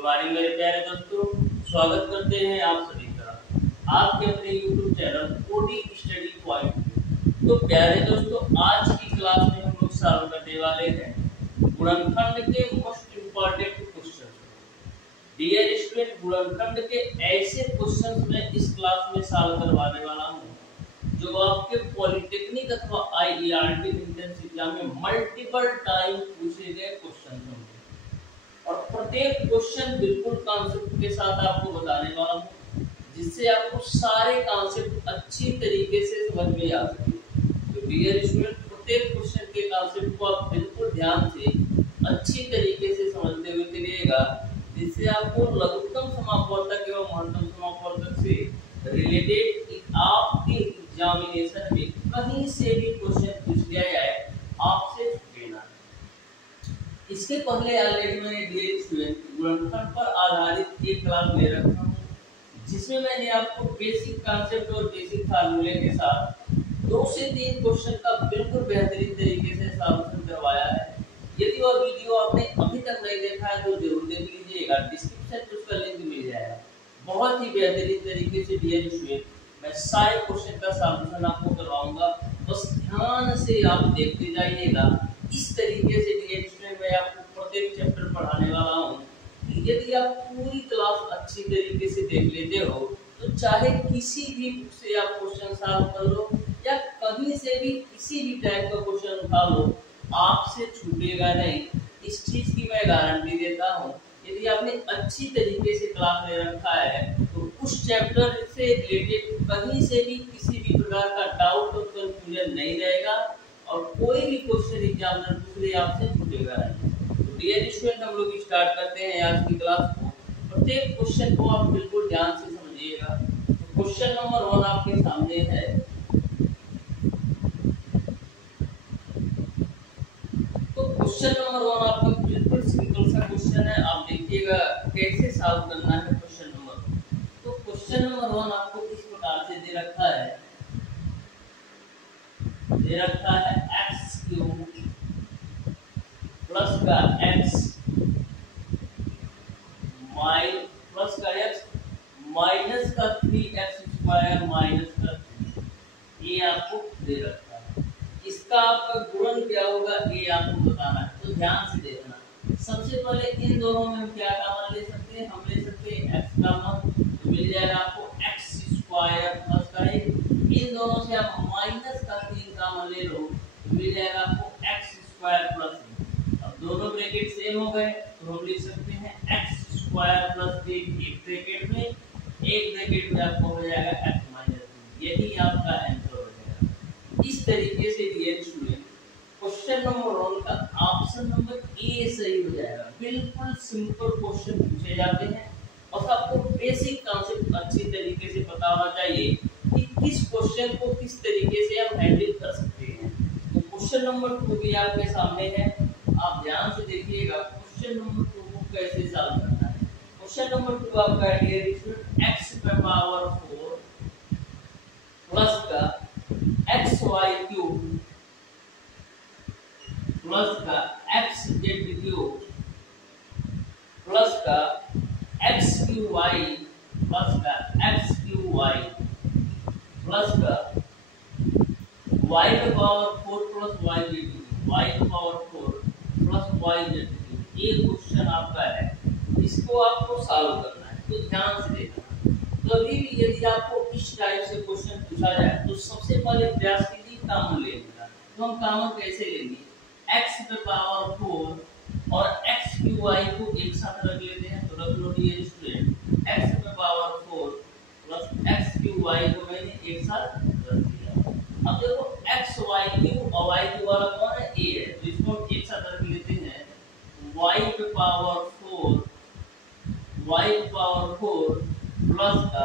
Good morning मेरे प्यारे दोस्तों, स्वागत करते हैं आप सभी का आपके अपने YouTube channel OD study point. तो प्यारे दोस्तों, आज की क्लास में हम लोग सॉल्व करने वाले हैं गुणनखंड के most important question. Dear student, गुणनखंड के ऐसे क्वेश्चन मैं इस क्लास में सॉल्व करवाने वाला हूँ जो आपके पॉलिटेक्निक अथवा IERT एंट्रेंस एग्जाम में मल्टीपल टाइम पूछे गए क्वेश्चन होंगे और प्रत्येक क्वेश्चन बिल्कुल कॉन्सेप्ट के साथ आपको बताने वाला हूँ, जिससे आपको सारे कॉन्सेप्ट अच्छी तरीके से समझ में आ सके। तो डियर स्टूडेंट, प्रत्येक क्वेश्चन के कॉन्सेप्ट को आप बिल्कुल ध्यान से अच्छी तरीके से समझते हुए चलिएगा, जिससे आपको लघुत्तम समापवर्तक एवं महत्तम समापवर्तक से रिलेटेड आपके एग्जामिनेशन में कहीं से भी क्वेश्चन पूछ लिया जाए, आपसे छूटेगा। इसके पहले ऑलरेडी मैंने डियर स्टूडेंट गुणनखंड पर आधारित एक क्लास ले रखा हूँ, जिसमें मैंने आपको बेसिक कॉन्सेप्ट और बेसिक फार्मूले के साथ 2 से 3 क्वेश्चन का बिल्कुल बेहतरीन तरीके से सॉल्यूशन करवाया है। यदि वह वीडियो आपने अभी तक नहीं देखा है तो जरूर देख लीजिएगा, डिस्क्रिप्शन में उसका लिंक मिल जाएगा। बहुत ही बेहतरीन तरीके से डियर स्टूडेंट मैं सारे क्वेश्चन का सॉल्यूशन आपको करवाऊंगा, बस ध्यान से आप देखते जाइएगा। इस तरीके से डियर स्टूडेंट मैं आपको प्रत्येक चैप्टर पढ़ाने वाला हूँ। यदि आप पूरी क्लास अच्छी तरीके से देख लेते हो तो चाहे किसी भी बुक से आप क्वेश्चन सॉल्व कर लो या कहीं से भी किसी भी टाइप का क्वेश्चन उठा लो, आपसे छूटेगा नहीं। इस चीज की मैं गारंटी देता हूँ। यदि आपने अच्छी तरीके से क्लास ले रखा है तो उस चैप्टर से रिलेटेड कहीं से भी किसी भी प्रकार का डाउट और कंफ्यूजन नहीं रहेगा और कोई भी क्वेश्चन एग्जामिनर पूछ ले आपसे छूटेगा नहीं। तो डियर स्टूडेंट, हम लोग स्टार्ट करते हैं आज की क्लास को। प्रत्येक क्वेश्चन को आप बिल्कुल ध्यान से समझिएगा। तो क्वेश्चन नंबर 1 आपके सामने है। तो क्वेश्चन नंबर 1 आपका बिल्कुल सिंपल सा क्वेश्चन है, आप देखिएगा कैसे सॉल्व करना है क्वेश्चन नंबर। तो क्वेश्चन नंबर 1 आपको इस प्रकार से दे रखा है x³ प्लस का x प्लस का x माइनस का 3x² माइनस का 3, ये आपको दे रखा है। इसका आपका गुणन क्या होगा ये आपको बताना है, तो ध्यान से देखना। सबसे पहले इन दोनों में हम क्या कॉमन ले सकते हैं, हम ले सकते हैं x कॉमन, तो मिल जाएगा आपको x² प्लस का 1। इन दोनों से आप माइनस का 3 कॉमन ले लो तो मिल जाएगा आपको x² प्लस 1। अब दोनों ब्रैकेट सेम हो गए तो हम लिख सकते हैं x² प्लस 1 एक ब्रैकेट में, एक ब्रैकेट में आपको हो जाएगा x माइनस 2। यही आपका आंसर हो जाएगा। इस तरीके से डियर स्टूडेंट क्वेश्चन नंबर 1 का ऑप्शन नंबर ए सही हो जाएगा। बिल्कुल सिंपल क्वेश्चन पूछे जाते हैं और आपको बेसिक कॉन्सेप्ट अच्छी तरीके से पता होना चाहिए कि किस क्वेश्चन को किस तरीके से हम हैंडल कर सकते हैं। तो क्वेश्चन नंबर 2 भी आपके सामने है, आप ध्यान से देखिएगा क्वेश्चन नंबर 2 को कैसे सॉल्व करना है। क्वेश्चन नंबर 2 आपका है x⁴ प्लस का xy³ प्लस का xz³ प्लस का xqy प्लस का xqy प्लस का y⁴ plus yz³ plus yz³। ये क्वेश्चन आपका है, इसको आपको सॉल्व करना है, तो ध्यान से देखना। कभी भी यदि आपको इस टाइप से क्वेश्चन पूछा जाए तो सबसे पहले प्रयास कीजिए कॉमन लेने का। तो हम कॉमन कैसे लेंगे, x⁴ और xqy को एक साथ रख लेते हैं, तो रख लो dear student x⁴ plus xqy को मैंने एक साथ रख दिया। अब देखो xy³ और y³ वाला कौन है, a है, तो इसको हम एक साथ रख लेते हैं y⁴ प्लस का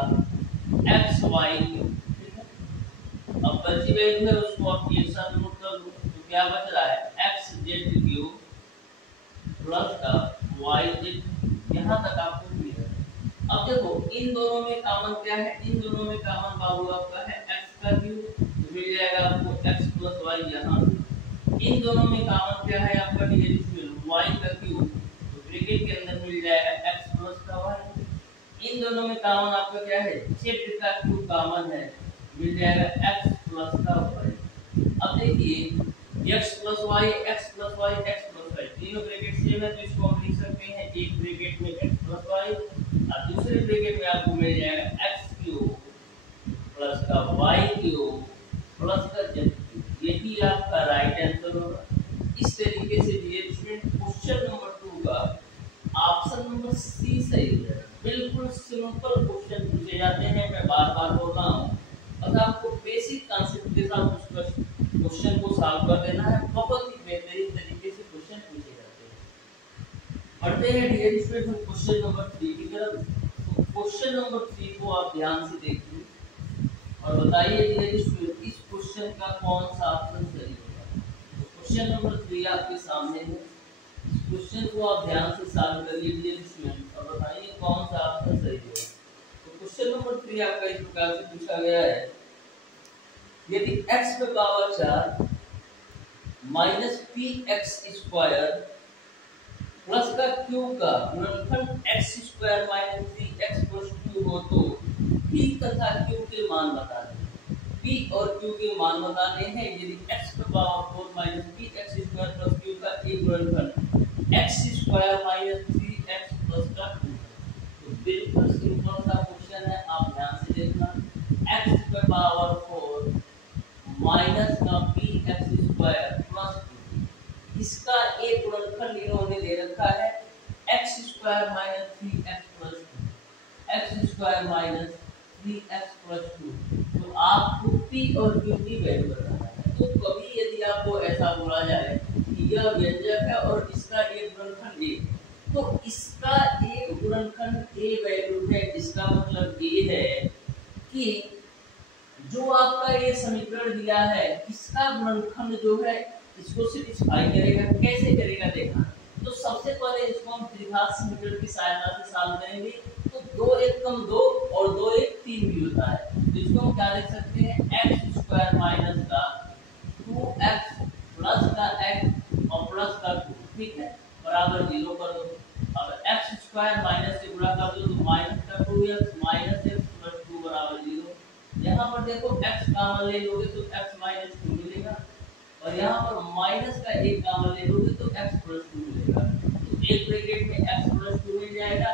xy³। अब बची वैल्यू है उसको आप एक साथ नोट कर लो, तो क्या बच रहा है xz³ प्लस का yz। यहाँ तक आपको क्लियर है। अब देखो इन दोनों में कॉमन क्या है, इन दोनों में कॉमन बाबू आपका है x³, तो मिल जाएगा आपको x प्लस y। यहाँ इन दोनों में कॉमन क्या है आपका डियर y का क्यूब, तो ब्रैकेट के अंदर मिल जाएगा x प्लस इन दोनों में कॉमन आपका क्या है, क्षेत्र का क्यूब कॉमन है, मिल जाएगा x प्लस का y। अब देखिए x plus Y X plus Y X plus Y तीनों ब्रैकेट सेम है, तो इसको हम लिख सकते हैं एक ब्रैकेट में x प्लस वाई और दूसरे ब्रैकेट में आपको मिल जाएगा x क्यूब प्लस का y क्यूब प्लस का z क्यूब। यही आपका राइट आंसर होगा। इस तरीके से डियर स्टूडेंट क्वेश्चन नंबर 2 का ऑप्शन नंबर सी सही है। बिल्कुल सिंपल क्वेश्चन पूछे जाते हैं, मैं बार बार बोल रहा हूँ, बस आपको बेसिक कांसेप्ट के साथ उस क्वेश्चन को सॉल्व कर देना है। बहुत ही बेहतरीन तरीके से क्वेश्चन पूछे जाते हैं। पढ़ते हैं डियर स्टूडेंट हम क्वेश्चन नंबर 3 की तरफ। तो क्वेश्चन नंबर 3 को आप ध्यान से देखिए और बताइए डियर स्टूडेंट इस क्वेश्चन का कौन सा ऑप्शन सही होगा। तो क्वेश्चन नंबर 3 आपके सामने है, इस क्वेश्चन को आप ध्यान से सॉल्व करिए डियर स्टूडेंट और बताइए कौन सा ऑप्शन सही होगा। तो क्वेश्चन नंबर 3 आपका इस प्रकार से पूछा गया है, यदि x पे power 4 minus P x square plus का क्यूब का गुणनफल x square minus 3x plus 2 हो तो p तथा q के मान बता दें। p और q के मान बताने हैं। यदि x पे power 4 minus P x square plus q का एक गुणनफल x square minus 3x plus का 2 तो बिल्कुल सिंपल सा क्वेश्चन है, आप ध्यान से देखना। x पे पावर 4 माइनस का पी एक्स स्क्वायर प्लस 2 इसका एक गुणनफल इन्होंने दे रखा है x square minus 3x plus 2 x square minus 3x plus 2 तो आपको p और q की वैल्यू बताना है। तो कभी यदि आपको ऐसा बोला जाए कि यह व्यंजक है और इसका एक गुणनफल a, तो इसका एक गुणनफल a वैल्यू है, इसका मतलब ये है कि जो आपका ये समीकरण दिया है इसका गुणनफल जो है इसको सिंप्लीफाई करेगा। कैसे करेगा देखना। तो सबसे पहले इसको हम द्विघात समीकरण की सहायता से सॉल्व करेंगे। तो 2 1 कम 2 और 2 1 3 भी होता है, तो इसको हम क्या लिख सकते हैं x स्क्वायर माइनस का 2x प्लस का x और प्लस का 2, ठीक है, बराबर 0 कर दो। अब x स्क्वायर माइनस से गुणा कर दो तो माइनस का 2x माइनस x प्लस 2 बराबर 0। यहाँ पर देखो x कॉमन ले लोगे तो x माइनस 2 मिलेगा और यहाँ पर माइनस का एक कॉमन ले लोगे तो x प्लस 2 मिलेगा। तो एक ब्रैकेट में x प्लस 2 मिल जाएगा,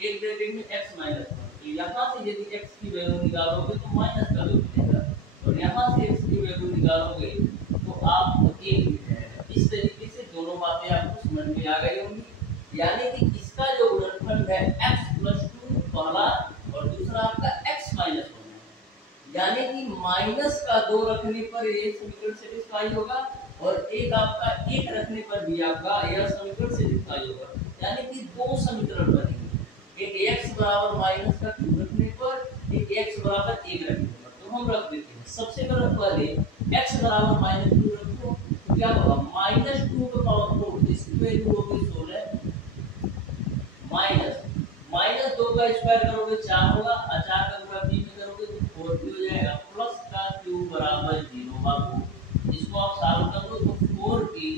एक ब्रैकेट में x माइनस 1। तो यहाँ से यदि x की वैल्यू निकालोगे तो माइनस का 2 मिलेगा और यहाँ से x की वैल्यू निकालोगे तो आपको 1 मिल जाएगा। इस तरीके से दोनों बातें आपको समझ में आ गई होंगी। यानी कि इसका जो गुणनफल है x प्लस 2 पहला और दूसरा आपका x माइनस 1 यानी कि माइनस का 2 रखने पर ये समीकरण सेटिस्फाई होगा और एक आपका 1 रखने पर भी आपका यह समीकरण सेटिस्फाई होगा। यानी कि दो समीकरण बनेंगे, एक x बराबर माइनस का 2 रखने पर, एक x बराबर 1 रखने पर। तो हम रख देते हैं। सबसे पहले x बराबर माइनस 2 रखो तो क्या होगा माइनस 2 का पावर 4 इसकी वैल्यू होगी 16 माइनस 2 का स्क्वायर करोगे 4 होगा और 4 का गुणा 3 में करोगे तो 4 भी हो जाएगा प्लस का क्यूब बराबर 0 बाबू। इसको आप सॉल्व कर दो तो 4 की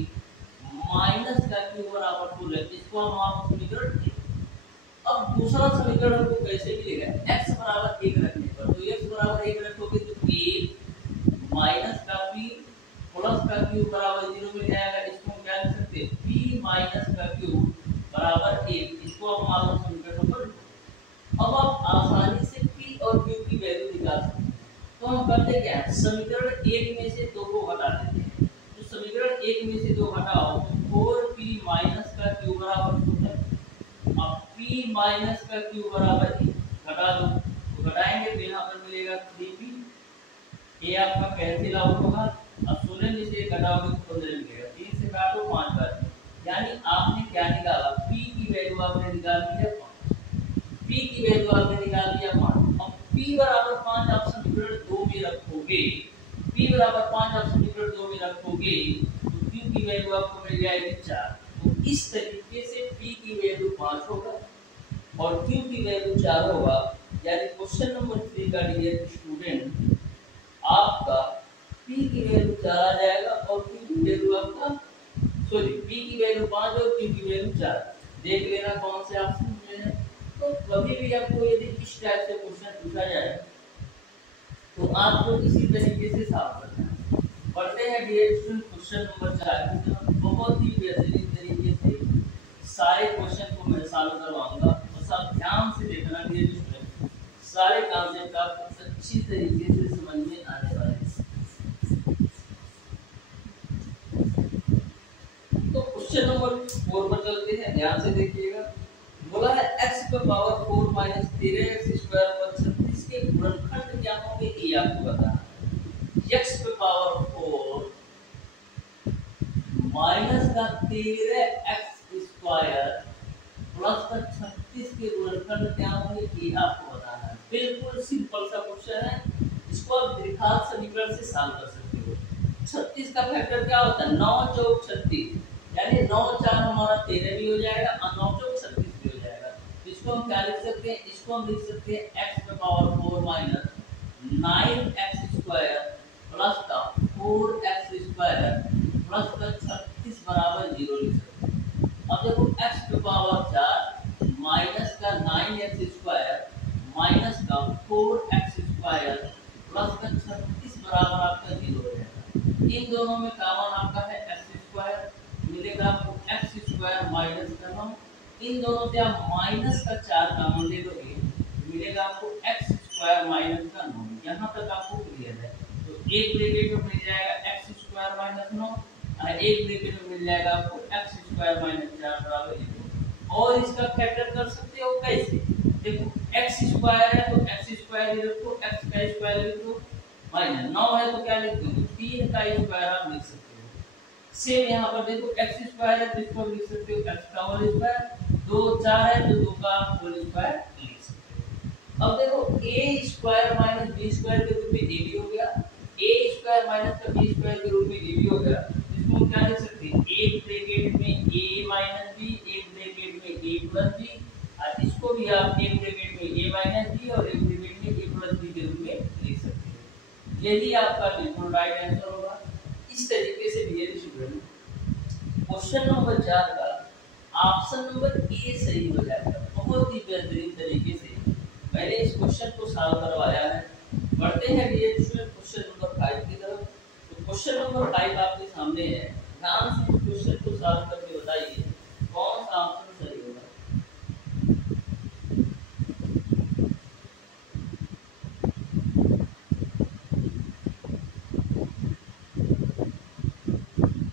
माइनस का क्यूब बराबर 4 है। इसको हम आप समीकरण। अब दूसरा समीकरण हमको कैसे मिलेगा x बराबर 1 रखने पर। तो x बराबर 1 रखोगे तो 1 माइनस का p प्लस का क्यूब बराबर 0 मिल जाएगा। इसको हम क्या लिख सकते हैं p माइनस का क्यूब बराबर 1। इसको हम मालूम समीकरण पर। अब आप आसानी से p और q की वैल्यू निकाल सकते हैं। तो हम करते क्या है समीकरण 1 में से 2 को घटा देते हैं। तो समीकरण 1 में से 2 घटाओ तो 4p माइनस का क्यूब बराबर 0। अब p माइनस का क्यूब बराबर 1 घटा दो तो घटाएंगे तो यहाँ पर मिलेगा 3p। ये आपका कैंसिल आउट होगा। अब 16 में से घटाओगे तो 15 मिलेगा। 3 से काटो 5 बार, यानी आपने क्या निकाला p की वैल्यू आपने निकाल दी है 5। p की वैल्यू आपने निकाल दिया 5। अब p बराबर 5 आप समीकरण 2 में रखोगे, p बराबर 5 आप समीकरण 2 में रखोगे तो q की वैल्यू आपको मिल जाएगी 4। तो इस तरीके से p की वैल्यू 5 होगा और q की वैल्यू 4 होगा। यानी क्वेश्चन नंबर 3 का डियर स्टूडेंट आपका p की वैल्यू 4 आ जाएगा और q की वैल्यू आपका p की वैल्यू 5 और q की वैल्यू 4। देख लेना कौन से ऑप्शन में है। तो कभी भी आपको यदि इस टाइप से क्वेश्चन पूछा जाए तो आपको इसी तरीके से सॉल्व करना है। पढ़ते हैं डियर स्टूडेंट क्वेश्चन नंबर 4 की। बहुत ही बेहतरीन तरीके से सारे क्वेश्चन को मैं सॉल्व करवाऊंगा, बस आप ध्यान से देखना डियर स्टूडेंट, सारे कॉन्सेप्ट आपको अच्छी तरीके से समझ में आने वाले हैं। तो क्वेश्चन नंबर 4 पर चलते हैं, ध्यान से देखिएगा। बोला है x पे पावर 4 माइनस 13x स्क्वायर पर 36 के गुणनखंड क्या होंगे ये आपको बताना है। x पे पावर 4 माइनस का 13x स्क्वायर प्लस का 36 के गुणनखंड क्या होंगे ये आपको बताना है। बिल्कुल सिंपल सा क्वेश्चन है, इसको आप द्विघात समीकरण से सॉल्व कर सकते हो। 36 का फैक्टर क्या होता है, 9 चौक 36, यानी 9 4 हमारा 13 भी हो जाएगा और 9 चौक 36 भी हो जाएगा। इसको हम क्या लिख सकते हैं, इसको हम लिख सकते हैं x पे power 4 minus 9x square plus का 4x स्क्वायर प्लस का 36 बराबर 0 लिख सकते हैं। अब देखो x पे पावर 4 माइनस का 9x स्क्वायर माइनस का 4x स्क्वायर प्लस का 36 बराबर आपका 0 हो जाएगा। इन दोनों में कॉमन आपका है x स्क्वायर, मिलेगा आपको x स्क्वायर माइनस का 9, इन दोनों से आप माइनस का 4 कॉमन ले लोगे, मिलेगा आपको x स्क्वायर माइनस का 9। यहाँ तक आपको क्लियर है। तो एक ब्रैकेट में मिल जाएगा x स्क्वायर माइनस 9 और एक ब्रैकेट में मिल जाएगा आपको x स्क्वायर माइनस 4 बराबर 0। और इसका फैक्टर कर सकते हो कैसे, देखो x स्क्वायर है तो x स्क्वायर ही रखो, x का स्क्वायर लिख दो, माइनस 9 है तो क्या लिख दो, 3 का स्क्वायर आप लिख सकते हो। सेम यहाँ पर देखो x स्क्वायर है तो इसको लिख सकते हो x का होल स्क्वायर, 2 4 है तो 2 का होल स्क्वायर लिख सकते हो। अब देखो a square minus b square के रूप में a भी हो गया, a स्क्वायर माइनस का b स्क्वायर के रूप में a भी हो गया। इसको हम क्या लिख सकते हैं, एक ब्रैकेट में a माइनस b, एक ब्रैकेट में a प्लस b, और इसको भी आप एक ब्रैकेट में a माइनस b और एक ब्रैकेट में a प्लस b के रूप में लिख सकते हैं। यही आपका बिल्कुल राइट आंसर होगा। इस तरीके से डियर स्टूडेंट क्वेश्चन नंबर 4 का ऑप्शन नंबर ए सही हो जाएगा। बहुत ही बेहतरीन तरीके से मैंने इस क्वेश्चन को सॉल्व करवाया है। बढ़ते हैं डियर स्टूडेंट क्वेश्चन नंबर 5 की तरफ। तो क्वेश्चन नंबर 5 आपके सामने है, ध्यान से इस क्वेश्चन को सॉल्व करके बताइए कौन सा ऑप्शन सही होगा।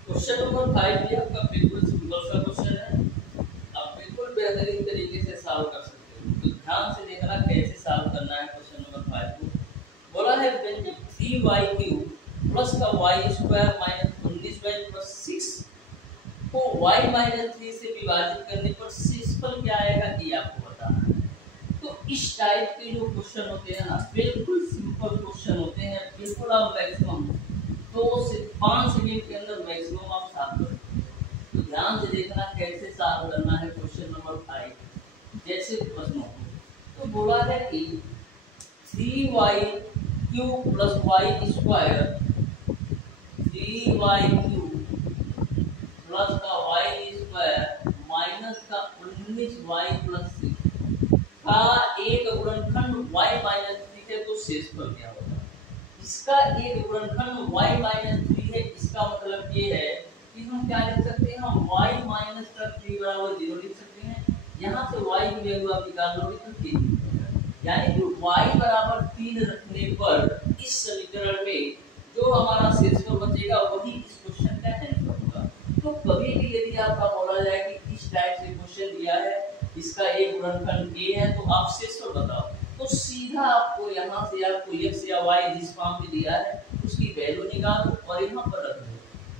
क्वेश्चन नंबर 5 भी आपका बिल्कुल सिंपल सा क्वेश्चन है, आप बिल्कुल बेहतरीन तरीके से सॉल्व कर सकते हो। तो ध्यान से देखना कैसे सॉल्व करना है क्वेश्चन नंबर 5 को। बोला है व्यंजक 3y³ प्लस का y square minus 19y plus 6 को y माइनस 3 से विभाजित करने पर शेषफल क्या आएगा ये आपको बताना है। तो इस टाइप के जो क्वेश्चन होते हैं ना, बिल्कुल सिंपल क्वेश्चन होते हैं, बिल्कुल आप मैक्सिमम 2 से 5 सेकंड के अंदर मैक्सिमम आप सॉल्व कर सकते हैं। तो ध्यान से देखना कैसे सॉल्व करना है क्वेश्चन नंबर 5 जैसे प्रश्नों को। तो बोला है कि 3y³ plus y square 3y³ plus का y स्क्वायर माइनस का 19y प्लस 6 का एक गुणनखंड y माइनस 3 है तो शेषफल क्या होगा। इसका एक गुणनखंड y माइनस 3 है, इसका मतलब ये है कि हम क्या लिख सकते हैं, हम y माइनस का 3 बराबर 0 लिख सकते हैं। यहाँ से y की वैल्यू आप निकाल लोगे तो 3 यानी कि y बराबर 3 रखने पर इस समीकरण में जो हमारा शेषफल बचेगा वही इस क्वेश्चन का आंसर होगा। तो कभी भी यदि आपका बोला जाए कि इस टाइप से क्वेश्चन दिया है, इसका एक गुणनखंड a है तो आप शेषफल बताओ, तो सीधा आपको यहाँ से आपको x या y जिस फॉर्म में दिया है उसकी वैल्यू निकालो और यहाँ पर रख दो,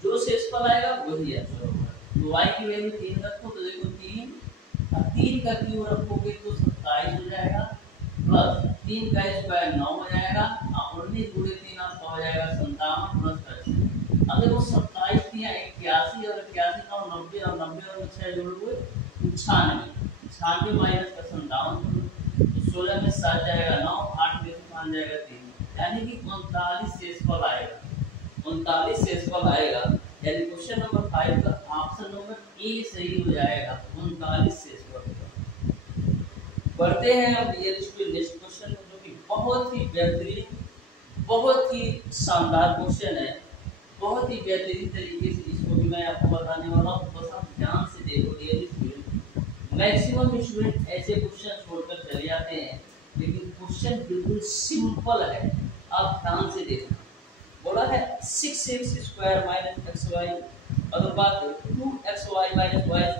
जो शेषफल आएगा वही आंसर होगा। तो y की वैल्यू 3 रखो तो देखो 3 और 3 का क्यूब रखोगे तो 27 हो जाएगा प्लस 3 का स्क्वायर 9 हो जाएगा और 19 गुणे 3 आपका हो जाएगा 57 प्लस 25। अब देखो 27 दिया 81 और 81 का 90 और 90 और 6 जोड़ हुए 96 माइनस का 57 तो 16 में 7 जाएगा 9, 8 में से 5 जाएगा 3, यानी कि 39 शेषफल आएगा। 39 शेषफल आएगा यानी क्वेश्चन नंबर 5 का ऑप्शन नंबर ए सही हो जाएगा, 39 शेषफल। बढ़ते हैं अब नेक्स्ट क्वेश्चन जो कि बहुत ही बेहतरीन, बहुत ही शानदार क्वेश्चन है। बहुत ही बेहतरीन तरीके से इसको भी मैं आपको बताने वाला हूँ, बस आप ध्यान से देखो डियर स्टूडेंट। मैक्सिमम स्टूडेंट ऐसे क्वेश्चन छोड़कर चले जाते हैं, लेकिन क्वेश्चन बिल्कुल सिंपल है, आप ध्यान से देखना। बोला है 6x² - xy अनुपात 2xy - y²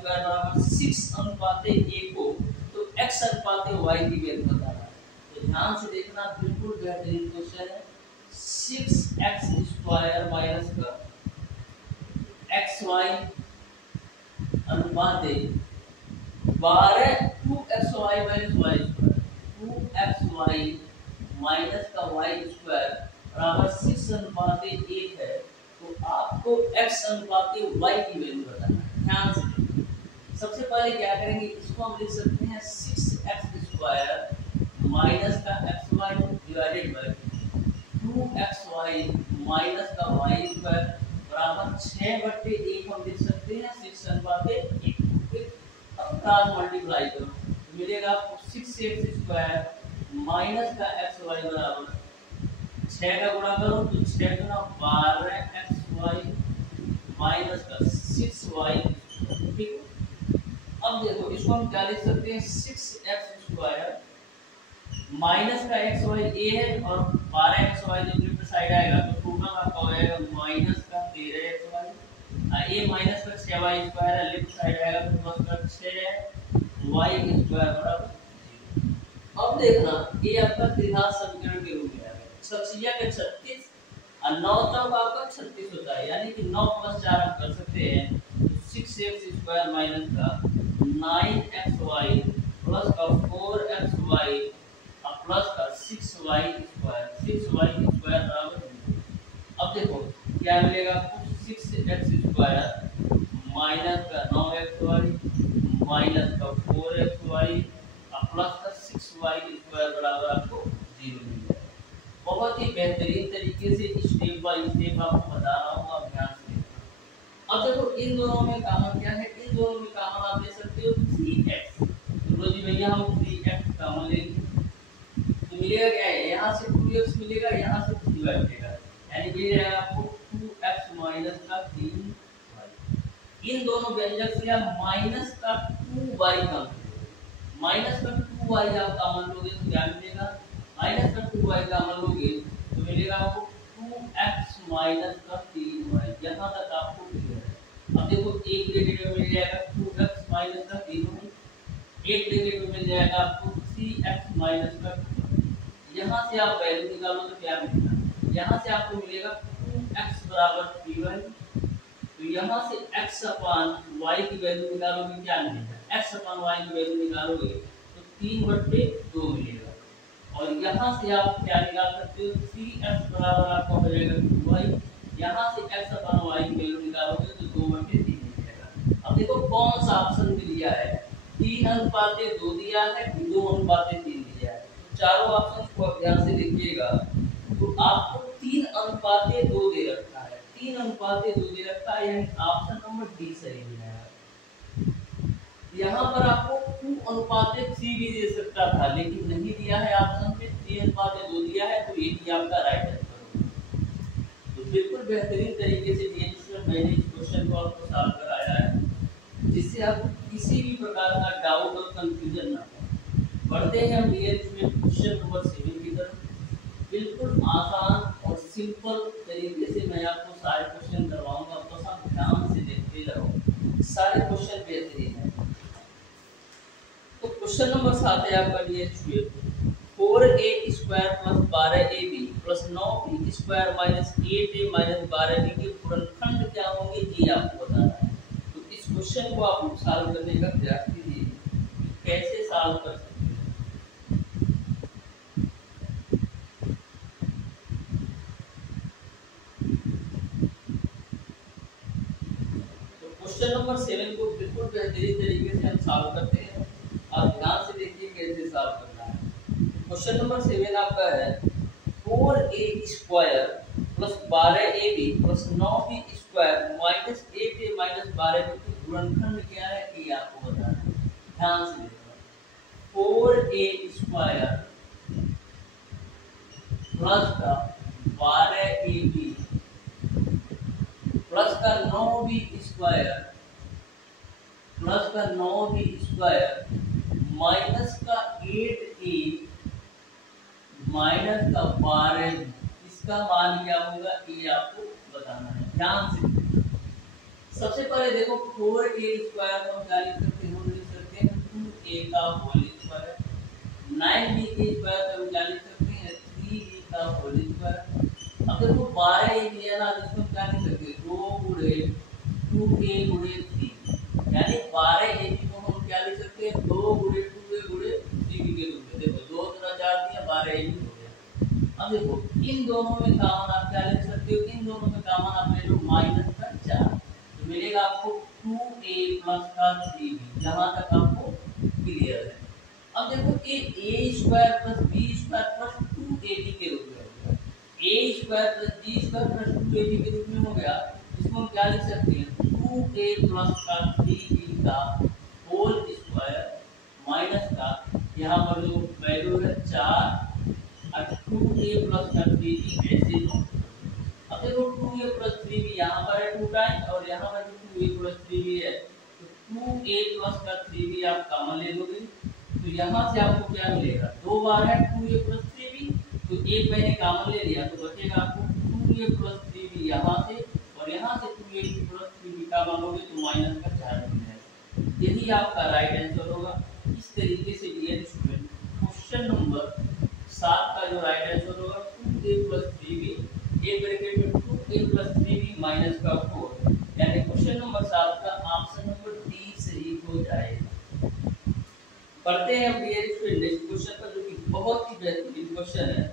बराबर 6 अनुपात a को तो x अनुपात y की वैल्यू बता रहा है। तो ध्यान से देखना, बिल्कुल बेहतरीन क्वेश्चन है। 6x² माइनस का xy अनुपात 12 2xy - y² 2xy माइनस का y² बराबर 6 अनुपात 1 है। तो आपको x अनुपात y की वैल्यू बताना है। ध्यान से सबसे पहले क्या करेंगे, इसको हम लिख सकते हैं 6x² माइनस का xy divided by 2xy minus का y² बराबर 6/1 हम लिख सकते हैं 6 अनुपात 1। अब क्रॉस मल्टीप्लाई करो तो मिलेगा आपको 6x² माइनस का xy बराबर 6 का गुणा करो तो 6 गुना 12xy माइनस का 6y। ठीक है, अब देखो इसको हम क्या लिख सकते हैं, 6x² माइनस का xy a है और 12xy जब लेफ्ट साइड आएगा तो टोटल आपका हो जाएगा माइनस का 13xy। a माइनस का 6y² है, लेफ्ट साइड आएगा तो प्लस का 6y² बराबर 0। अब देखना ये आपका द्विघात समीकरण के रूप में आएगा। सबसिया के 36 और 9 तक आपका 36 होता है, यानी कि 9 + 4 हम कर सकते हैं। 6x² माइनस का 9xy प्लस का 4xy और प्लस का 6y² बराबर 0। अब देखो क्या मिलेगा आपको, 6x² माइनस का 9xy माइनस का 4xy और प्लस का 6y² बराबर आपको 0 मिलेगा। बहुत ही बेहतरीन तरीके से स्टेप बाय स्टेप आपको बता रहा हूँ, आप ध्यान से देखो। अब देखो इन दोनों में कॉमन क्या है, इन दोनों में कॉमन आप ले सकते हो 3x। तो जी भैया हम 3x कॉमन लेंगे तो मिलेगा क्या है, यहाँ से 2x मिलेगा, यहाँ से 3y मिलेगा, यानी मिल जाएगा आपको 2x माइनस का 3y। इन दोनों व्यंजक से आप माइनस का 2y कम, माइनस का 2y आप कॉमन लोगे तो क्या मिलेगा, माइनस का 2y कॉमन लोगे तो मिलेगा आपको 2x माइनस का 3y। यहाँ तक आपको क्लियर है। अब देखो एक ब्रैकेट में मिल जाएगा 2x माइनस का 3y, एक ब्रैकेट में मिल जाएगा आपको 3x माइनस का 2y। यहाँ से आप वैल्यू निकालो तो क्या मिलेगा, यहाँ से आपको मिलेगा 2x बराबर 3y। तो यहाँ से x अपान y की वैल्यू निकालोगे क्या मिलेगा, x अपान y की वैल्यू निकालोगे तो 3/2 मिलेगा। और यहाँ से आप क्या निकाल सकते हो, 3x बराबर आपको हो जाएगा 2y। यहाँ से x अपान y की वैल्यू निकालोगे तो 2/3 मिलेगा। अब देखो कौन सा ऑप्शन दिया है, 3:2 दिया है, 2:3 दिया है। तो चारों ऑप्शन को आप ध्यान से देखिएगा तो आपको 3:2 दे रखा है, 3:2 दे रखा है, यानी ऑप्शन नंबर डी सही है। यहाँ पर आपको 2:3 भी दे सकता था, लेकिन नहीं दिया है ऑप्शन में, 3:2 दिया है, तो यही आपका राइट आंसर होगा। तो बिल्कुल बेहतरीन तरीके से मैंने इस क्वेश्चन को आपको सॉल्व कराया है, जिससे आपको किसी भी प्रकार का डाउट और कंफ्यूजन ना हो। बढ़ते हैं हम क्वेश्चन नंबर 7 की तरफ। बिल्कुल आसान और सिंपल तरीके से मैं आपको सारे क्वेश्चन करवाऊंगा, बस आप ध्यान से देखते रहो, सारे क्वेश्चन बेहतरीन है। तो क्वेश्चन नंबर 7 है आपका dear student, 4a² + 12ab + 9b² - 8a - 12b के गुणनखंड क्या होंगे, ये आपको बताना है। तो इस क्वेश्चन को आप सॉल्व करने का प्रयास कीजिए, कैसे सॉल्व कर सकते हैं। तो क्वेश्चन नंबर 7 को बिल्कुल बेहतरीन तरीके से हम सॉल्व करते हैं, आप ध्यान से देखिए कैसे सॉल्व करना है। क्वेश्चन नंबर 7 आपका है 4a² + 12ab + 9b² - 8a - 12b के गुणनखंड क्या है, ये आपको बताना है। ध्यान से देखो, 4a² 4a² प्लस का 12ab प्लस का 9b² प्लस का 9b² माइनस का 8a माइनस का 12b, इसका मान क्या होगा ये आपको बताना है। ध्यान से सबसे पहले देखो 4a² को हम क्या लिख सकते हैं, हम लिख सकते हैं 2a का होल स्क्वायर। 9b² को हम क्या लिख सकते हैं 3b का होल स्क्वायर। अब देखो 12a दिया ना, इसको क्या लिख सकते हैं 2 गुणे 2a गुणे 3, यानी 12a को हम क्या लिख सकते हैं 2 गुणे 2a गुणे 3b के रूप में। देखो 2 गुना 4 दिया 12a हो गया। अब देखो इन दोनों में कॉमन आप क्या लिख सकते हो, इन दोनों में कॉमन आप ले लो माइनस का 4, तो मिलेगा आपको 2a प्लस का 3b। जहां तक आपको क्लियर है। अब देखो ये a² plus b² plus 2ab के रूप में हो गया। a² plus b² plus 2ab के रूप में हो गया। इसको हम क्या लिख सकते हैं 2a प्लस का 3b का होल स्क्वायर माइनस का यहाँ पर जो वैल्यू है 4 और 2a प्लस का 3b ऐसे लो। अब देखो 2a प्लस 3b यहाँ पर है 2 टाइम और यहाँ पर जो 2a प्लस 3b है, तो 2a प्लस का 3b आप कॉमन ले लोगे, तो यहाँ से आपको क्या मिलेगा 2 बार है 2a प्लस 3b, तो एक मैंने कॉमन ले लिया तो बचेगा आपको 2a प्लस 3b यहाँ से, और यहाँ से 2a प्लस 3b कॉमन लोगे तो माइनस का 4 मिल जाएगा। यही आपका राइट आंसर होगा। इस तरीके से डियर स्टूडेंट क्वेश्चन नंबर 7 का जो राइट आंसर होगा 2a प्लस 3b एक ब्रैकेट में 2a प्लस 3b माइनस का 4, यानी क्वेश्चन नंबर 7 का ऑप्शन नंबर डी सही हो जाएगा। पढ़ते हैं अब डियर स्टूडेंट नेक्स्ट क्वेश्चन पर, जो कि बहुत ही बेहतरीन क्वेश्चन है।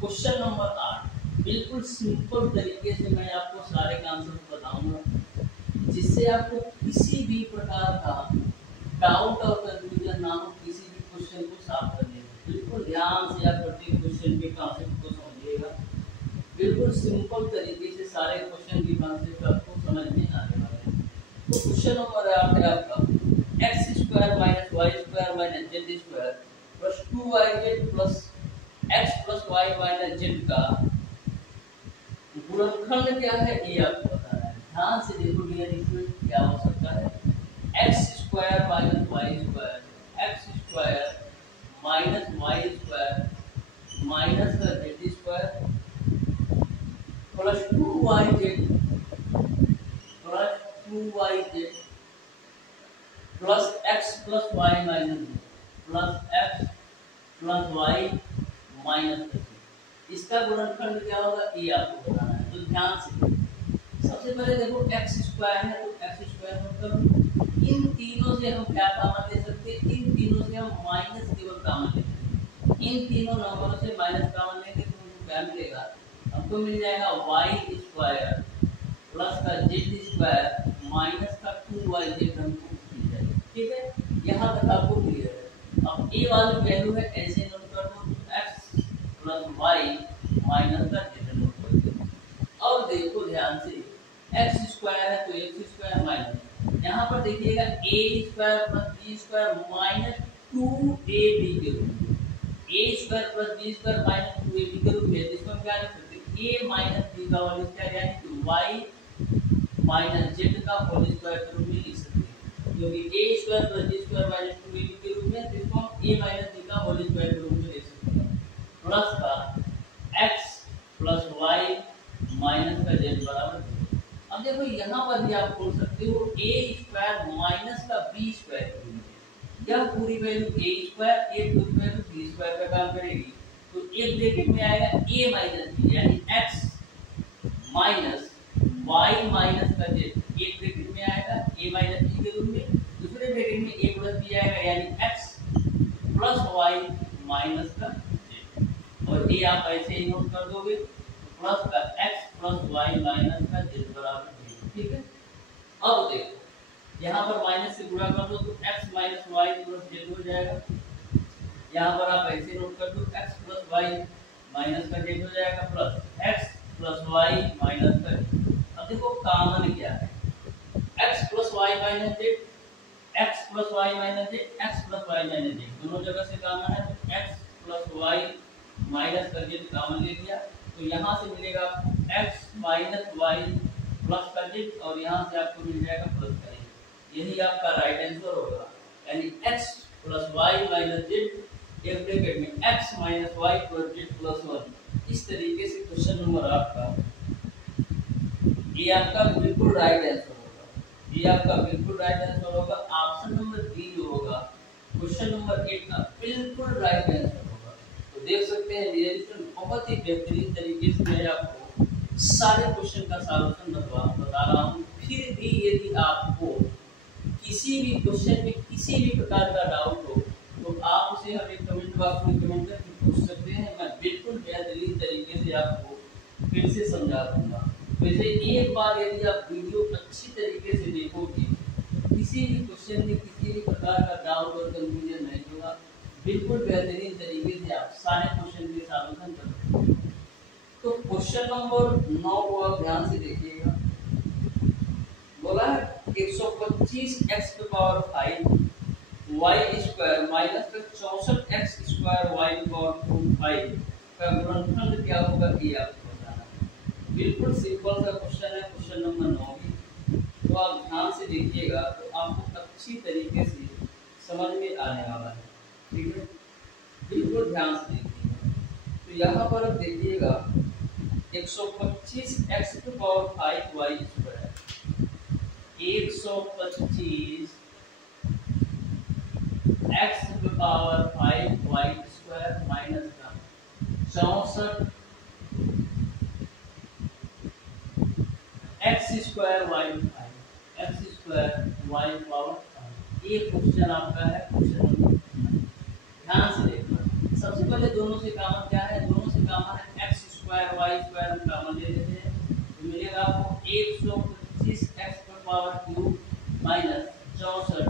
क्वेश्चन नंबर 8 बिल्कुल सिंपल तरीके से मैं आपको सारे आंसर बताऊंगा, जिससे आपको किसी भी प्रकार का डाउट और कंफ्यूजन ना हो किसी भी क्वेश्चन को सॉल्व करने में। बिल्कुल ध्यान से आप प्रत्येक क्वेश्चन के कॉन्सेप्ट को समझिएगा। बिल्कुल सिंपल तरीके से सारे क्वेश्चन की कॉन्सेप्ट आपको समझ में आने वाले हैं। तो क्वेश्चन नंबर 8 है आपका x² - y² - z² plus 2yz plus x plus y minus z का गुणनखंड क्या है ये आपको बताना है। ध्यान से देखो डियर स्टूडेंट क्या हो सकता है x² - y² x² minus y² minus का z² plus 2yz plus x plus y minus plus x plus y minus, इसका गुणनखंड क्या होगा ये आपको बताना है। तो ध्यान से सबसे पहले देखो x² है तो x² मतलब इन तीनों से हम क्या कॉमन ले सकते हैं, इन तीनों से हम माइनस केवल कॉमन ले सकते हैं। इन तीनों नंबरों से माइनस कॉमन लेंगे तो हमको क्या मिलेगा, हमको मिल जाएगा y² प्लस का z² माइनस का 2yz हमको मिल जाएगा। ठीक है, यहाँ तक आपको क्लियर है। अब a वाली वैल्यू है ऐसे नोट कर दो x प्लस y माइनस का z नोट कर दो। अब देखो ध्यान से x² है तो x² माइनस, यहाँ पर देखिएगा a² plus b² minus 2ab के रूप में, a² plus b² minus 2ab के रूप में, जिसको हम क्या लिख सकते हैं a माइनस b का होल स्क्वायर यानी कि y माइनस z का होल स्क्वायर के रूप में लिख सकते हैं, क्योंकि a² plus b² minus 2ab के रूप में, जिसको हम a माइनस b का होल स्क्वायर के रूप में लिख सकते हैं, प्लस का x प्लस y माइनस का z बराबर। अब देखो यहाँ पर भी आप बोल सकते हो a² माइनस का b² यह पूरी वैल्यू a² एक पूरी वैल्यू b² का काम करेगी, तो एक ब्रैकेट में आएगा a माइनस b यानी x माइनस y माइनस का z, एक ब्रैकेट में आएगा a माइनस b के रूप में, दूसरे ब्रैकेट में a प्लस b आएगा यानी x प्लस y माइनस का z, और ये आप ऐसे ही नोट कर दोगे प्लस का x प्लस y माइनस का z बराबर 0। ठीक है, अब देखो यहाँ पर माइनस से गुणा कर दो तो x minus y plus z हो जाएगा। यहाँ पर आप ऐसे नोट कर दो x प्लस y माइनस का z हो जाएगा plus x plus y minus का z। अब देखो कॉमन क्या है x plus y minus z, x plus Y minus Z, X plus Y minus Z, दोनों जगह से कॉमन है तो x प्लस वाई माइनस कर जेड कॉमन ले लिया, तो यहाँ से मिलेगा आपको x माइनस वाई प्लस कर जेड, और यहाँ से आपको मिल जाएगा प्लस का जेड। यही आपका राइट आंसर होगा, यानी x plus Y minus Z एक ब्रैकेट में x minus Y plus Z plus 1। इस तरीके से क्वेश्चन नंबर आपका ये आपका बिल्कुल राइट आंसर होगा, ये आपका बिल्कुल राइट आंसर होगा। ऑप्शन नंबर बी जो होगा क्वेश्चन नंबर 8 का बिल्कुल राइट आंसर होगा। तो देख सकते हैं रिएक्शन बहुत ही बेहतरीन तरीके से मैं आपको सारे क्वेश्चन का सॉल्यूशन बता रहा हूँ। फिर भी यदि आपको किसी भी क्वेश्चन में किसी भी प्रकार का डाउट हो तो आप उसे हमें कमेंट बॉक्स में कमेंट करके पूछ सकते हैं। मैं बिल्कुल बेहतरीन तरीके से आपको फिर से समझा दूंगा। वैसे एक बार यदि आप वीडियो अच्छी तरीके से देखोगे, किसी भी क्वेश्चन में किसी भी प्रकार का डाउट और कंफ्यूजन नहीं होगा, बिल्कुल बेहतरीन तरीके से आप सारे क्वेश्चन के सॉल्यूशन कर सकते हैं। तो क्वेश्चन नंबर 9 को आप ध्यान से देखिएगा। बोला है 125 x की power 5 y square minus 64 x square y की पावर 5 का गुणनफल क्या होगा, ये आपको बताना है। बिल्कुल सिंपल सा क्वेश्चन है, क्वेश्चन नंबर 9 भी। तो आप ध्यान से देखिएगा तो आपको अच्छी तरीके से समझ में आने वाला है, ठीक है। बिल्कुल ध्यान से देखिएगा। तो यहाँ पर आप देखिएगा 125 x की पावर 5 y स्क्वायर, 125 x की power 5 y square minus 64 x square y 5 x square y power 5। ये क्वेश्चन आपका है, क्वेश्चन नंबर। ध्यान से देखना, सबसे पहले दोनों से कॉमन क्या है, दोनों से कॉमन है x स्क्वायर y स्क्वायर में कॉमन ले लेते हैं, तो मिलेगा आपको 125 x power cube minus 64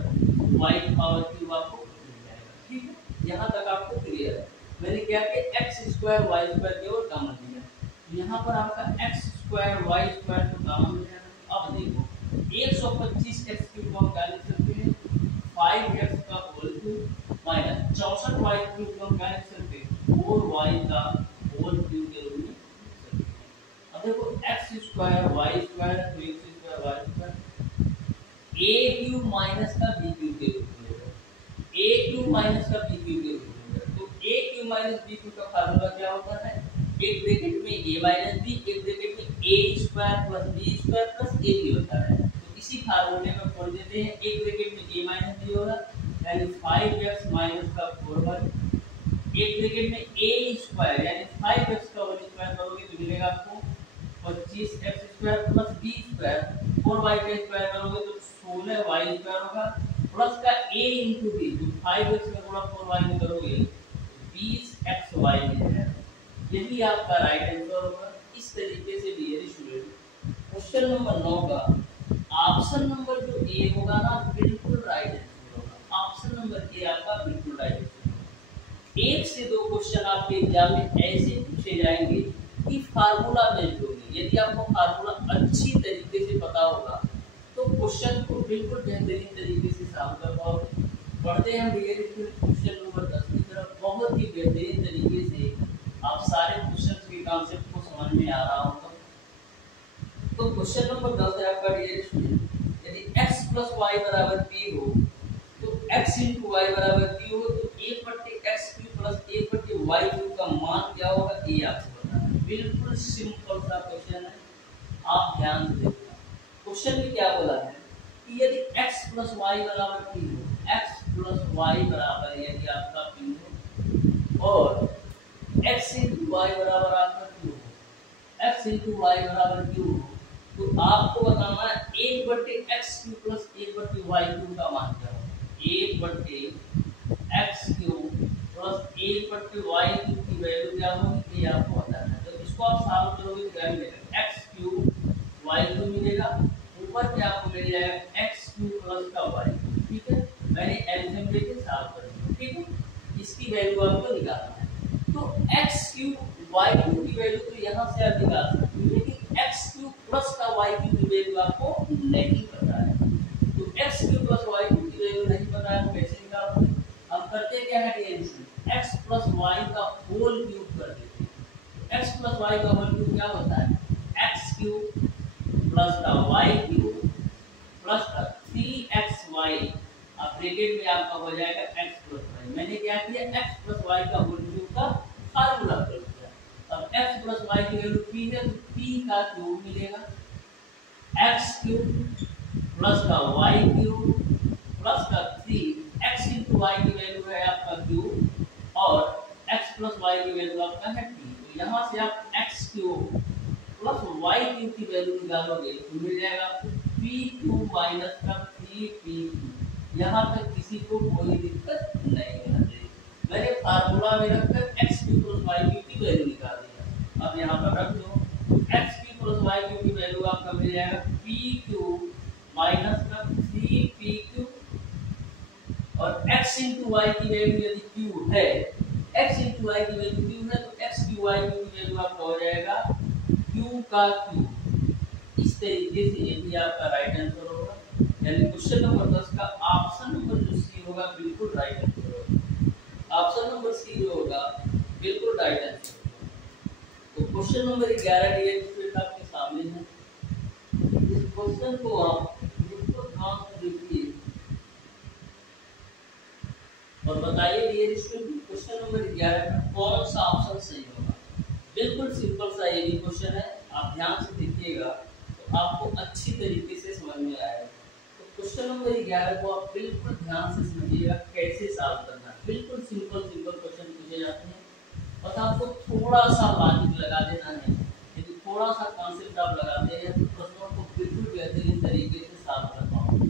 y power cube आपको मिल जाएगा, ठीक है। यहाँ तक आपको क्लियर है। मैंने क्या किया, x स्क्वायर y स्क्वायर केवल कॉमन लिया, यहाँ पर आपका x स्क्वायर y स्क्वायर को कॉमन मिल जाएगा। अब देखो 125 x क्यूब को हम क्या लिख सकते हैं, 5x का whole cube minus 64 y cube को हम क्या लिख सकते हैं, 4y का होल क्यूब के रूप में लिख सकते हैं। अब देखो x स्क्वायर y स्क्वायर है तो x square y square a cube minus का b क्यूब के रूप में होगा, a क्यूब माइनस का b क्यूब के रूप में होगा। तो a cube minus b cube का फार्मूला क्या होता है, एक ब्रैकेट में a माइनस b, एक ब्रैकेट में a square plus b square plus a b होता है। तो इसी फार्मूले में खोल देते हैं, एक ब्रैकेट में a माइनस b होगा यानी 5x माइनस का 4y, एक ब्रैकेट में a स्क्वायर यानी 5x का होल स्क्वायर करोगे तो मिलेगा आपको 25x square plus b square, 4y का स्क्वायर करोगे तो 16y स्क्वायर होगा, प्लस का a into b, तो 5x का गुणा 4y में करोगे 20xy मिल जाएगा। यही आपका राइट आंसर होगा। इस तरीके से डियर स्टूडेंट क्वेश्चन नंबर 9 का ऑप्शन नंबर जो ए होगा ना बिल्कुल राइट आंसर होगा। ऑप्शन नंबर ए आपका बिल्कुल राइट आंसर होगा। एक से दो क्वेश्चन आपके एग्जाम में ऐसे पूछे जाएंगे कि फार्मूला बेस्ड होंगे। यदि आपको फार्मूला अच्छी तरीके से पता होगा तो क्वेश्चन को बिल्कुल बेहतरीन तरीके से सॉल्व कर पाओगे। पढ़ते हैं डियर स्टूडेंट क्वेश्चन नंबर 10 की तरफ। बहुत ही बेहतरीन तरीके से आप सारे क्वेश्चन के कॉन्सेप्ट को समझ में आ रहा होगा। तो क्वेश्चन नंबर 10 है आपका डियर स्टूडेंट, यदि x प्लस वाई बराबर p हो तो x इंटू वाई बराबर q हो तो 1/x cube plus 1/y cube का मान क्या होगा, ये आपको बताना है। बिल्कुल सिंपल सा क्वेश्चन है, आप ध्यान से देखना। क्वेश्चन में क्या बोला है कि यदि x प्लस वाई बराबर p हो, x प्लस वाई बराबर यदि आपका p हो और x इंटू वाई बराबर आपका q हो, x इंटू वाई बराबर q हो तो आपको बताना है 1/x cube plus 1/y cube का मान क्या होगा। 1/x cube plus 1/y cube की वैल्यू क्या होगी, ये आपको बताना है। तो इसको आप सॉल्व करोगे तो क्या मिलेगा, x क्यूब y क्यूब मिलेगा, ऊपर क्या आपको मिल जाएगा x क्यूब प्लस का y, ठीक है। मैंने एलसीएम लेके सॉल्व कर दिया, ठीक है। इसकी वैल्यू आपको निकालना है। तो x क्यूब y क्यूब की वैल्यू तो यहाँ से आप निकाल सकते हो, लेकिन x क्यूब प्लस का y क्यूब की वैल्यू आपको नहीं पता है। तो x cube plus y cube की वैल्यू नहीं पता है तो कैसे निकालोगे? हम करते क्या है एडिशन, x प्लस वाई का होल क्यूब कर देते हैं। x प्लस वाई का होल क्यूब क्या होता है? x क्यूब प्लस का y क्यूब प्लस का 3xy, अब ब्रैकेट में आपका हो जाएगा x प्लस वाई। मैंने क्या किया, x प्लस वाई का होल क्यूब का फार्मूला कर दिया। अब x प्लस वाई की वैल्यू p है तो p का क्यूब मिलेगा, x क्यूब प्लस का y क्यूब प्लस का 3 x इंटू वाई की वैल्यू है आपका क्यूब और x प्लस वाई की वैल्यू आपका है p। तो यहाँ से आप x cube plus y cube की वैल्यू निकालोगे तो मिल जाएगा आपको p क्यूब माइनस का 3p। यहाँ तक किसी को कोई दिक्कत नहीं है। मैंने फार्मूला में रखकर x cube plus y cube की वैल्यू निकाल दिया। अब यहाँ पर रख दो x cube plus y cube की वैल्यू आपका मिल जाएगा p क्यूब माइनस का 3p क्यूब और x इंटू y की वैल्यू यदि q है, x इंटू y की वैल्यू q है तो x क्यू y क्यू की वैल्यू आपका हो जाएगा q का क्यूब। इस तरीके से ये भी आपका राइट आंसर होगा। यानी क्वेश्चन नंबर 10 का ऑप्शन नंबर जो सी होगा बिल्कुल राइट आंसर होगा। ऑप्शन नंबर सी जो होगा बिल्कुल राइट आंसर होगा। तो क्वेश्चन नंबर 11 डियर स्टूडेंट आपके सामने है। इस क्वेश्चन को आप बिल्कुल ध्यान से देखिए और बताइए डियर स्टूडेंट क्वेश्चन नंबर 11 में कौन सा ऑप्शन सही होगा। बिल्कुल सिंपल सा ये भी क्वेश्चन है, आप ध्यान से देखिएगा तो आपको अच्छी तरीके से समझ में आएगा। तो क्वेश्चन नंबर 11 को आप बिल्कुल ध्यान से समझिएगा कैसे सॉल्व करना है। बिल्कुल सिंपल क्वेश्चन पूछे जाते हैं, बस आपको थोड़ा सा लॉजिक लगा देना है। यदि थोड़ा सा कॉन्सेप्ट आप लगाते हैं तो प्रश्नों को बिल्कुल बेहतरीन तरीके से सॉल्व कर पाओगे।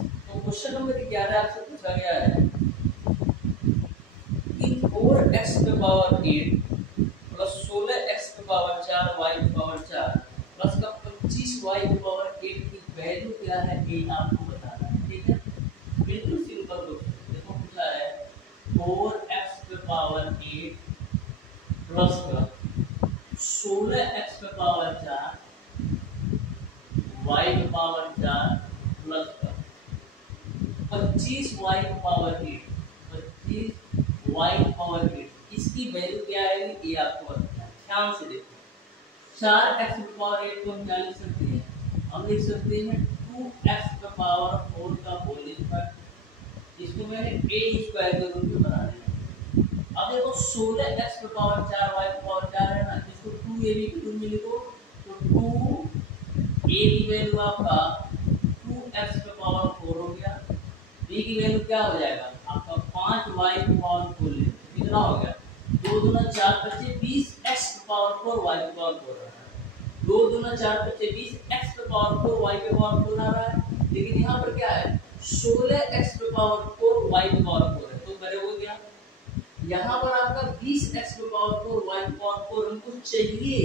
तो क्वेश्चन नंबर 11 आपसे पूछा गया है कि 4x पे पावर 8 प्लस 16x पे पावर 4 y पे पावर 4 प्लस का 25y पे पावर 8 की वैल्यू क्या है ये आपको बताना है। ठीक है, बिल्कुल सिंपल क्वेश्चन। देखो पूछा है 4x पे पावर 8 प्लस का 16x पे पावर 4 y पे पावर 4 प्लस का 25y पे पावर 8 25y पे पावर 8 इसकी वैल्यू क्या आएगी ये आपको बताना है। ध्यान से देखो 4x पे पावर 8 को हम क्या लिख सकते हैं, हम लिख सकते हैं 2x पे पावर 4 का होल स्क्वायर। इसको मैंने a स्क्वायर के रूप में बना दिया। अब देखो 16x पे पावर 4 y पे पावर 4 है ना, इसको 2ab के रूप में लिखो तो 2a की वैल्यू आपका 2x पे पावर 4 हो गया, b की वैल्यू क्या हो जाएगा आपका 5y पे पावर 4। कितना हो गया 2 दूना 4 बचे 20 x पे पावर 4 y पे पावर 4 आ रहा है। 2 दूना 4 बचे 20 x पे पावर 4 y पे पावर 4 आ रहा है। लेकिन यहाँ पर क्या है 16x पे पावर 4 y पे पावर 4 है तो मेरे हो गया। यहाँ पर आपका 20x पे पावर 4 y पे पावर 4 हमको चाहिए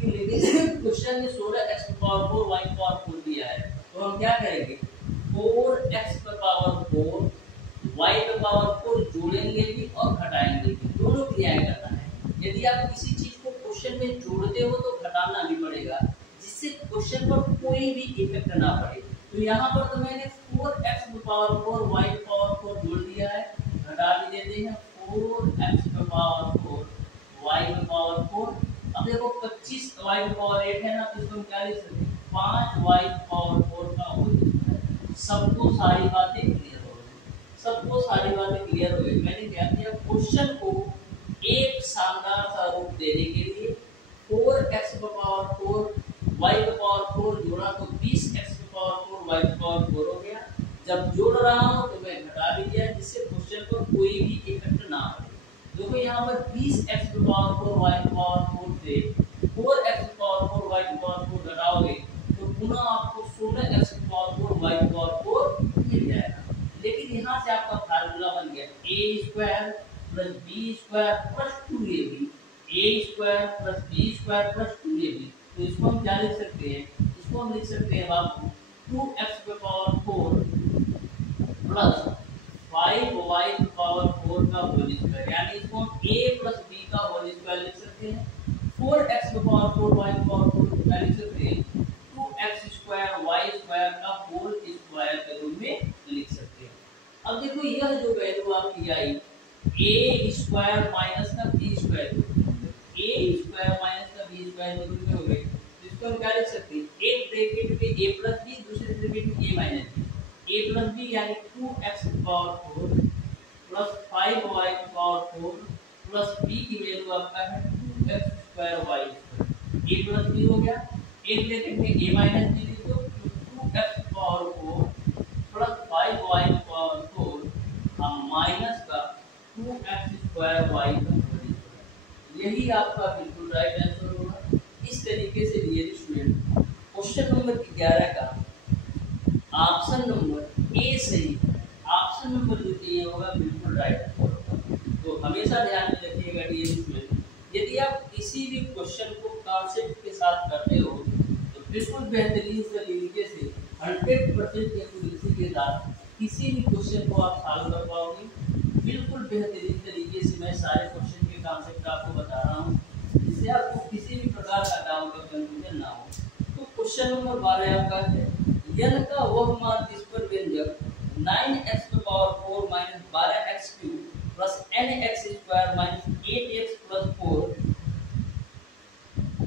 कि लेकिन क्वेश्चन में 16x पे पावर 4 y पे पावर 4 दिया है तो हम क्या करेंगे 4x पे पावर 4 y पे पावर 4 जोड़ेंगे भी और घटाएंगे भी, दोनों क्रियाएं करना है। यदि आप किसी चीज को क्वेश्चन में जोड़ते हो तो घटाना भी पड़ेगा जिससे क्वेश्चन पर कोई भी इफेक्ट ना पड़े। तो यहाँ पर तो मैंने 4x पे पावर 4 y पे पावर 4 जोड़ दिया है, घटा भी देते हैं 4x पे पावर 4 y पे पावर 4। अब देखो 25 y पे पावर 8 है ना तो इसको हम क्या लिख सकते हैं 5y पे पावर 4 का होल स्क्वायर। सबको सारी बातें क्लियर हो गई, सबको सारी बातें क्लियर हो गई। मैंने क्या किया क्वेश्चन को एक शानदार सा रूप देने के लिए 4x पे पावर 4 y पे पावर 4 जोड़ा तो 20x पे पावर 4 y पे पावर 4 हो गया। जब जोड़ रहा हूं तो मैं घटा भी दिया जिससे क्वेश्चन पर कोई भी इफेक्ट ना पड़े। देखो यहाँ पर 20x पे पावर 4 y पे पावर 4 से 4x पे पावर 4 y पे पावर 4 घटाओगे तो पुनः आपको 16x पे पावर 4 y पे पावर 4 मिल जाएगा। लेकिन यहाँ से आपका फार्मूला बन गया a square plus b square plus 2ab, a square plus b square plus 2ab। तो इसको हम क्या लिख सकते हैं, इसको हम लिख सकते हैं बाबू 2x पे पावर 4 प्लस 5y पे पावर 4 का होल स्क्वायर। यानी इसको हम a प्लस b का होल स्क्वायर लिख सकते हैं। 4x पे पावर 4 y पे पावर 4 क्या लिख सकते हैं 2x स्क्वायर y स्क्वायर का होल स्क्वायर के रूप में लिख सकते हैं। यह जो वैल्यू आपकी आई ए स्क्वायर माइनस का बी स्क्वायर, ए स्क्वायर माइनस का बी स्क्वायर में हो गई, इसको हम क्या लिख सकते हैं, एक ब्रैकेट में a प्लस बी, दूसरे ब्रैकेट में a minus B, a plus B यानी 2x power 4 plus 5y power 4 plus b की वैल्यू आपका है 2x square y square, a plus b हो गया, एक ब्रैकेट में a माइनस बी लिख दो, 2x power 4 plus 5y power 4 हम माइनस का 2x स्क्वायर y का, यही आपका बिल्कुल राइट आंसर होगा। इस तरीके से लिए स्टूडेंट क्वेश्चन नंबर 11 का ऑप्शन नंबर ए सही है, ऑप्शन नंबर जो ए होगा बिल्कुल राइट आंसर होगा। तो हमेशा ध्यान में रखिएगा डियर स्टूडेंट, यदि आप किसी भी क्वेश्चन को कॉन्सेप्ट के साथ करते हो तो बिल्कुल बेहतरीन तरीके से 100% एक्यूरेसी के साथ किसी भी क्वेश्चन को आप सॉल्व कर पाओगे। बिल्कुल बेहतरीन तरीके से मैं सारे क्वेश्चन के कॉन्सेप्ट आपको बता रहा हूँ, जिससे आपको किसी भी प्रकार का डाउट और कंफ्यूजन ना हो। तो क्वेश्चन नंबर 12 आपका है, n का वह मान जिस पर व्यंजक 9x to power 4 minus 12x cube plus nx square minus 8x plus 4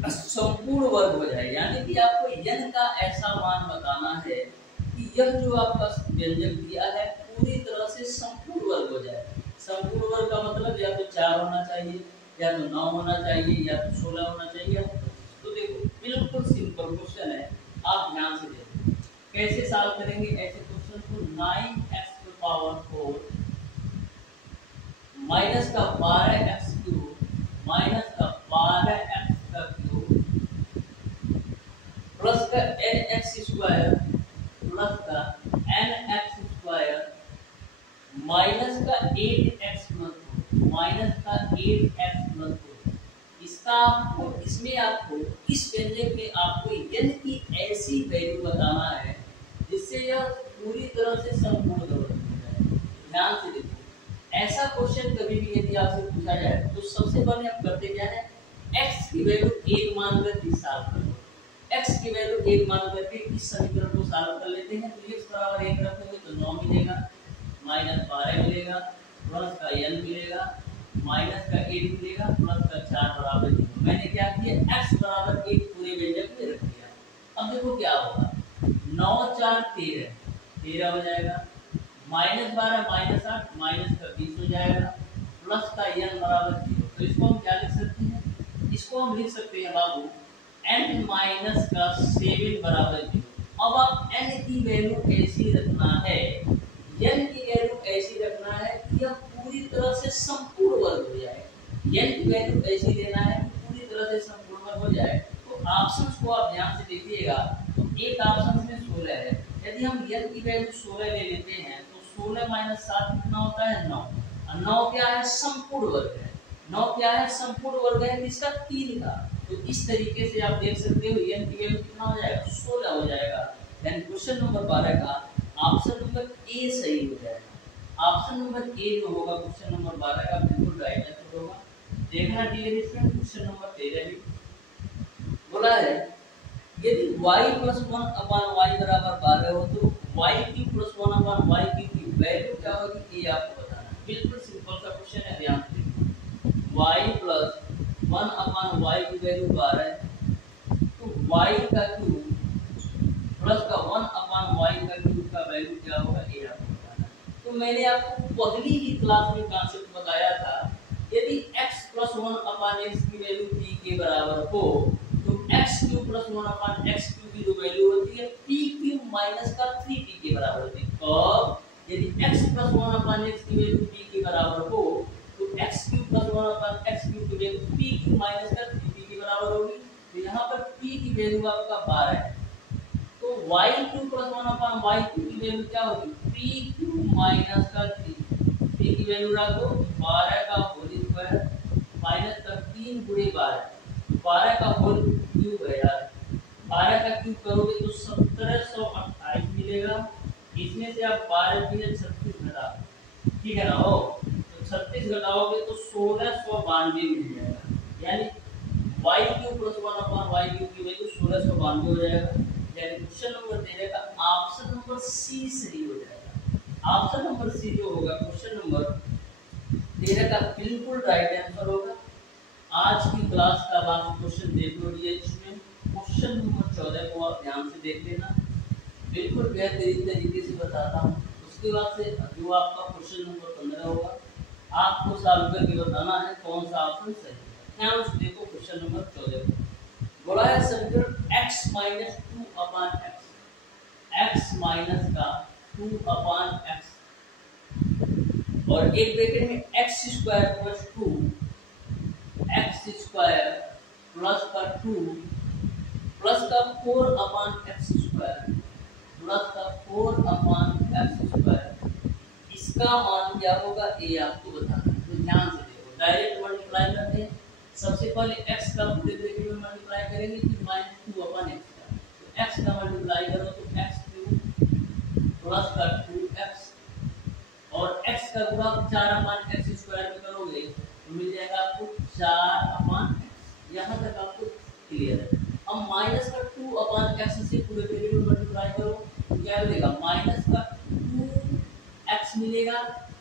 संपूर्ण वर्ग हो जाए, यानी कि आपको n का ऐसा मान बताना है कि यह जो आपका व्यंजक दिया है पूरी तरह से संपूर्ण वर्ग हो जाए। संपूर्ण वर्ग का मतलब या तो 4 होना चाहिए, या तो 9 होना चाहिए, या तो 16 होना चाहिए। तो देखो बिल्कुल सिंपल क्वेश्चन है, आप ध्यान से देखो कैसे सॉल्व करेंगे ऐसे क्वेश्चन को। 9x to power 4 माइनस का 12x क्यूब माइनस का 12x का क्यूब प्लस का nx स्क्वायर प्लस का nx स्क्वायर माइनस का 8x प्लस 4 माइनस का 8x प्लस 4। इसका आपको इसमें आपको इस व्यंजक में आपको n की ऐसी वैल्यू बताना है जिससे यह पूरी तरह से संपूर्ण हो जाए। ध्यान से देखो, ऐसा क्वेश्चन कभी भी यदि आपसे पूछा जाए तो सबसे पहले आप करते क्या है, x की वैल्यू 1 मानकर इस सॉल्व कर लो। x की वैल्यू 1 मान करके इस समीकरण को सॉल्व कर लेते हैं। तो x बराबर 1 रखोगे तो 9 मिलेगा, माइनस 12 मिलेगा, प्लस का n मिलेगा, माइनस का 8 मिलेगा, प्लस का 4 बराबर 0। मैंने क्या किया, x बराबर 1 पूरे व्यंजक में रख दिया। अब देखो क्या होगा, 9 4 13 हो जाएगा, माइनस 12 माइनस 8 माइनस का 20 हो जाएगा, प्लस का n बराबर 0। तो इसको हम क्या लिख सकते हैं, इसको हम लिख सकते हैं बाबू n माइनस का 7 बराबर 0। अब आप n की वैल्यू ऐसी रखना है, n की वैल्यू ऐसी रखना है कि यह पूरी तरह से संपूर्ण वर्ग हो जाए। n की वैल्यू ऐसी लेना है कि पूरी तरह से संपूर्ण वर्ग हो जाए। तो ऑप्शंस को आप ध्यान से देखिएगा, तो एक ऑप्शन में 16 है। यदि हम n की वैल्यू 16 ले लेते हैं तो 16 माइनस 7 कितना होता है, 9। और 9 क्या है, संपूर्ण वर्ग है। 9 क्या है, संपूर्ण वर्ग है किसका, 3 का। तो इस तरीके से आप देख सकते हो n की वैल्यू कितना हो जाएगा, 16 हो जाएगा। देन क्वेश्चन नंबर 12 का ऑप्शन नंबर ए सही हो जाएगा। ऑप्शन नंबर ए जो होगा क्वेश्चन नंबर 12 का बिल्कुल राइट आंसर होगा। देखना डियर स्टूडेंट, क्वेश्चन नंबर 13 भी बोला है, यदि y + 1/y बराबर 12 हो तो y क्यूब + 1/y क्यूब की वैल्यू क्या होगी, ये आपको बताना है। बिल्कुल सिंपल सा क्वेश्चन है, ध्यान से देखो। y + 1/y की वैल्यू 12 है, तो y का क्यूब प्लस का 1/y का क्यूब का वैल्यू क्या होगा, ये आपको बताना है। तो मैंने आपको पहली ही क्लास में कॉन्सेप्ट बताया था, यदि x + 1/x की वैल्यू p के बराबर हो तो x क्यूब + 1/x क्यूब की जो वैल्यू होती है p क्यूब माइनस का 3p के बराबर होती है। और यदि x + 1/x की वैल्यू p के बराबर हो तो x क्यूब + 1/x क्यूब की वैल्यू p क्यूब माइनस का 3p के बराबर होगी। तो यहाँ पर p की वैल्यू आपका 12 है, तो y क्यूब + 1/y क्यूब की वैल्यू क्या होगी, p क्यूब माइनस का 3। p की वैल्यू रखो 12 का होल स्क्वायर माइनस का 3 गुणे 12 का होल क्यूब है यार। 12 का क्यूब करोगे तो 1728 मिलेगा। इसमें से आप 12 की 36 घटा, ठीक है ना, हो तो 36 घटाओगे तो 1692 मिल जाएगा। यानी y क्यूब + 1/y क्यूब की वैल्यू 1692 हो जाएगा। यानी क्वेश्चन नंबर 13 का ऑप्शन नंबर सी सही हो जाएगा। ऑप्शन नंबर सी जो होगा क्वेश्चन नंबर 13 का बिल्कुल राइट आंसर होगा। आज की क्लास का लास्ट क्वेश्चन देख लो इसमें क्वेश्चन नंबर 14 को आप ध्यान से देख लेना, बिल्कुल बेहतरीन तरीके से बताता हूँ। उसके बाद से जो आपका क्वेश्चन नंबर 15 होगा आपको सॉल्व करके बताना है कौन सा ऑप्शन सही है। ध्यान से देखो क्वेश्चन नंबर 14 को बोला है समीकरण x माइनस 2 अपान x माइनस का 2 अपान x और एक ब्रैकेट में x square plus 2 x square plus का 2 प्लस का 4 अपान x स्क्वायर प्लस का 4 अपान x स्क्वायर, इसका मान क्या होगा ये आपको बताना है। तो ध्यान से देखो, डायरेक्ट मल्टीप्लाई करते हैं। सबसे पहले x का पूरे ब्रैकेट में मल्टीप्लाई करेंगे, फिर माइनस 2 अपान x का, तो x का मल्टीप्लाई करो तो x क्यूब प्लस का 2x और x का गुणा 4 अपान x स्क्वायर में करोगे तो मिल जाएगा आपको 4 अपान x। यहाँ तक आपको क्लियर है। अब माइनस का 2 अपान x से पूरे ब्रैकेट में मल्टीप्लाई करो तो क्या मिलेगा, माइनस का 2x मिलेगा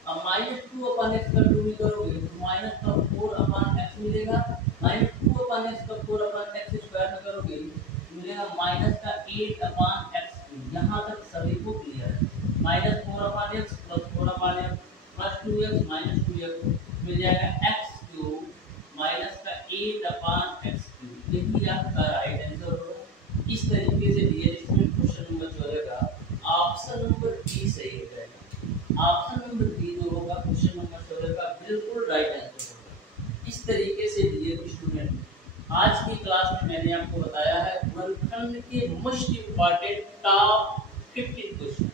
और माइनस 2 अपान x का 2 भी करोगे तो माइनस का 4 अपान x मिलेगा, माइनस 2 अपान x का 4 अपान x स्क्वायर में करोगे तो मिलेगा माइनस का 8 अपान x। यहाँ तक सभी को क्लियर है। माइनस 4 अपान x प्लस 4 अपान x plus 2x minus 2x मिल जाएगा x क्यूब माइनस का 8 अपान x क्यूब। देखिए आपका राइट आंसर होगा। इस तरीके से दिया स्टूडेंट क्वेश्चन नंबर 14 का ऑप्शन नंबर बी सही हो जाएगा। ऑप्शन नंबर बी जो होगा क्वेश्चन नंबर 14 का बिल्कुल राइट आंसर होगा। इस तरीके से दिए स्टूडेंट आज की क्लास में मैंने आपको बताया है वर्गखंड के most important top 15 question.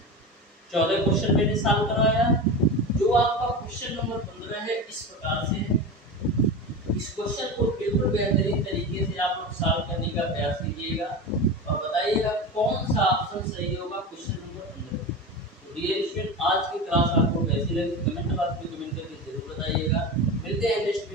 14 question मैंने सॉल्व कराया है। जो आपका क्वेश्चन नंबर 15 है इस प्रकार से है। इस क्वेश्चन को बिल्कुल बेहतरीन तरीके से आप लोग सॉल्व करने का प्रयास कीजिएगा और बताइएगा कौन सा ऑप्शन सही होगा क्वेश्चन नंबर 15। तो डियर स्टूडेंट आज की क्लास आपको कैसी लगी कमेंट बॉक्स में कमेंट करके जरूर बताइएगा। मिलते हैं नेक्स्ट